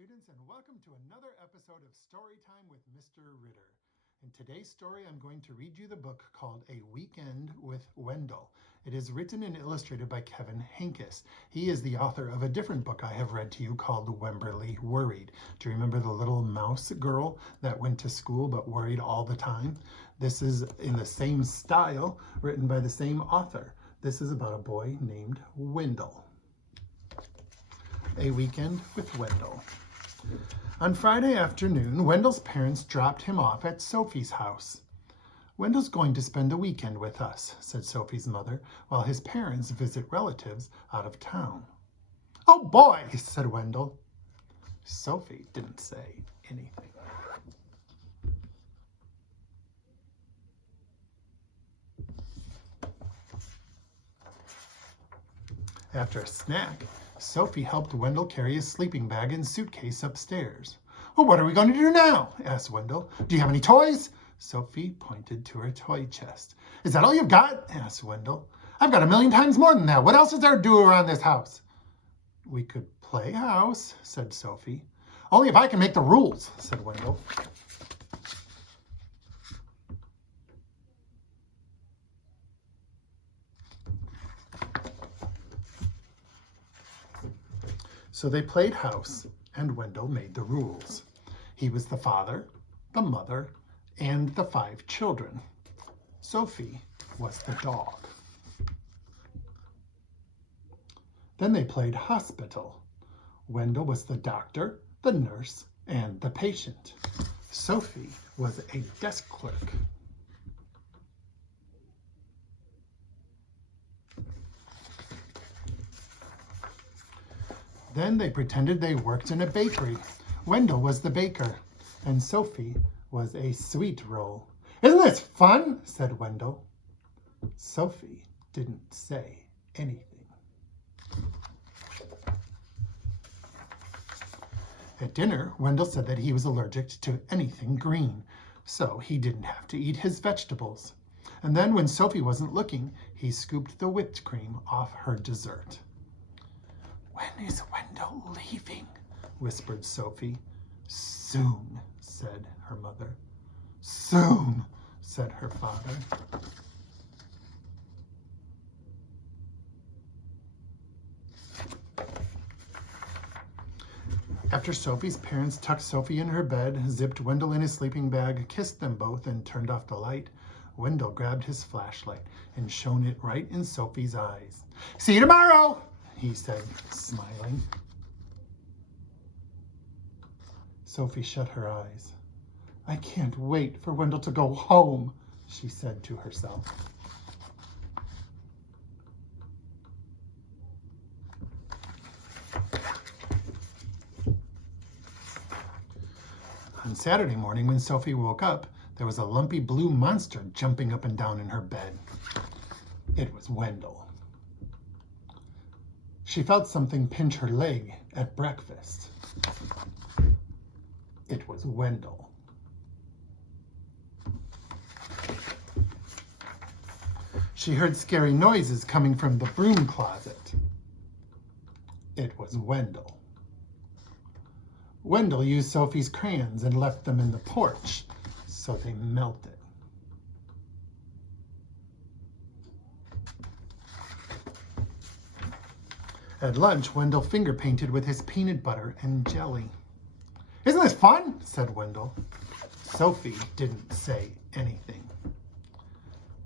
students, and welcome to another episode of Storytime with Mr. Ritter. In today's story, I'm going to read you the book called A Weekend with Wendell. It is written and illustrated by Henkes. He is the author of a different book I have read to you called Wemberly Worried. Do you remember the little mouse girl that went to school but worried all the time? This is in the same style, written by the same author. This is about a boy named Wendell. A Weekend with Wendell. On Friday afternoon, Wendell's parents dropped him off at Sophie's house. "Wendell's going to spend the weekend with us," said Sophie's mother, while his parents visit relatives out of town. "Oh boy," said Wendell. Sophie didn't say anything. After a snack, Sophie helped Wendell carry his sleeping bag and suitcase upstairs. "Well, what are we going to do now?" asked Wendell. "Do you have any toys?" Sophie pointed to her toy chest. "Is that all you've got?" asked Wendell. "I've got 1,000,000 times more than that. What else is there to do around this house?" "We could play house," said Sophie. "Only if I can make the rules," said Wendell. So they played house, and Wendell made the rules. He was the father, the mother, and the 5 children. Sophie was the dog. Then they played hospital. Wendell was the doctor, the nurse, and the patient. Sophie was a desk clerk. Then they pretended they worked in a bakery. Wendell was the baker, and Sophie was a sweet roll. "Isn't this fun?" said Wendell. Sophie didn't say anything. At dinner, Wendell said that he was allergic to anything green, so he didn't have to eat his vegetables. And then when Sophie wasn't looking, he scooped the whipped cream off her dessert. "When is Wendell leaving?" whispered Sophie. "Soon," said her mother. "Soon," said her father. After Sophie's parents tucked Sophie in her bed, zipped Wendell in his sleeping bag, kissed them both, and turned off the light, Wendell grabbed his flashlight and shone it right in Sophie's eyes. "See you tomorrow," he said, smiling. Sophie shut her eyes. "I can't wait for Wendell to go home," she said to herself. On Saturday morning, when Sophie woke up, there was a lumpy blue monster jumping up and down in her bed. It was Wendell. She felt something pinch her leg at breakfast. It was Wendell. She heard scary noises coming from the broom closet. It was Wendell. Wendell used Sophie's crayons and left them in the porch, so they melted. At lunch, Wendell finger painted with his peanut butter and jelly. "Isn't this fun?" said Wendell. Sophie didn't say anything.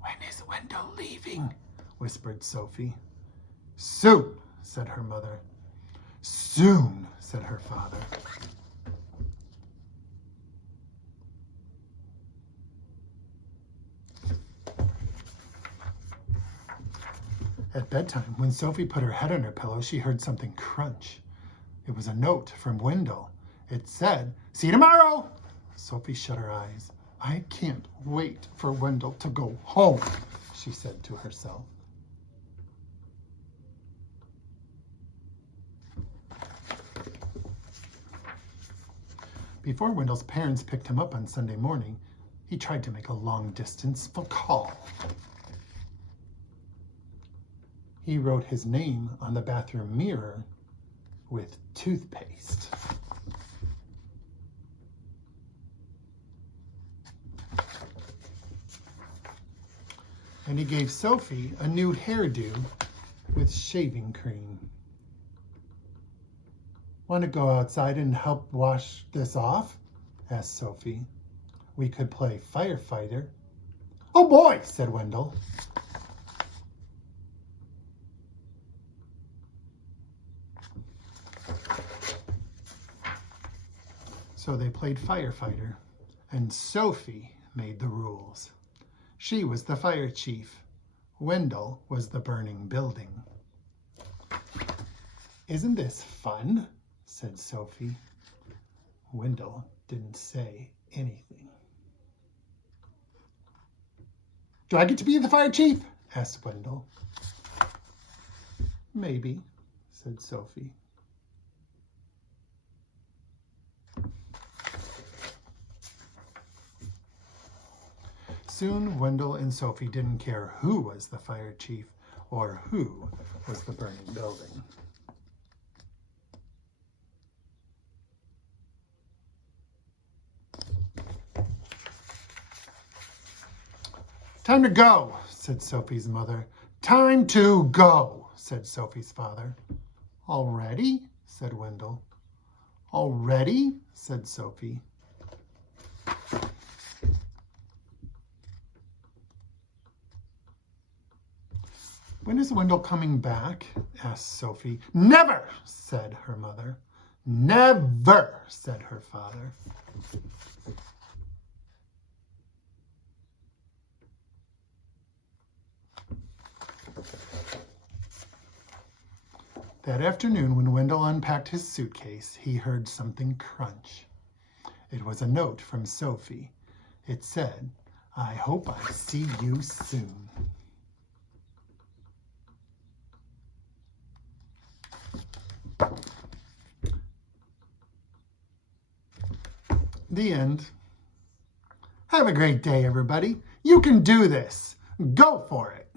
"When is Wendell leaving?" whispered Sophie. "Soon," said her mother. "Soon," said her father. At bedtime, when Sophie put her head on her pillow, she heard something crunch. It was a note from Wendell. It said, "See you tomorrow." Sophie shut her eyes. "I can't wait for Wendell to go home," she said to herself. Before Wendell's parents picked him up on Sunday morning, he tried to make a long-distance call. He wrote his name on the bathroom mirror with toothpaste. and he gave Sophie a new hairdo with shaving cream. Want to go outside and help wash this off? Asked Sophie. We could play firefighter. Oh boy, said Wendell. So they played firefighter, and Sophie made the rules. She was the fire chief. Wendell was the burning building. Isn't this fun? Said Sophie. Wendell didn't say anything. Do I get to be the fire chief? Asked Wendell. Maybe, said Sophie. Soon, Wendell and Sophie didn't care who was the fire chief or who was the burning building. Time to go, said Sophie's mother. Time to go, said Sophie's father. Already? Said Wendell. Already? Said Sophie. When is Wendell coming back? Asked Sophie. Never, said her mother. Never, said her father. That afternoon, when Wendell unpacked his suitcase, he heard something crunch. It was a note from Sophie. It said, I hope I see you soon. The end. Have a great day, everybody. You can do this. Go for it.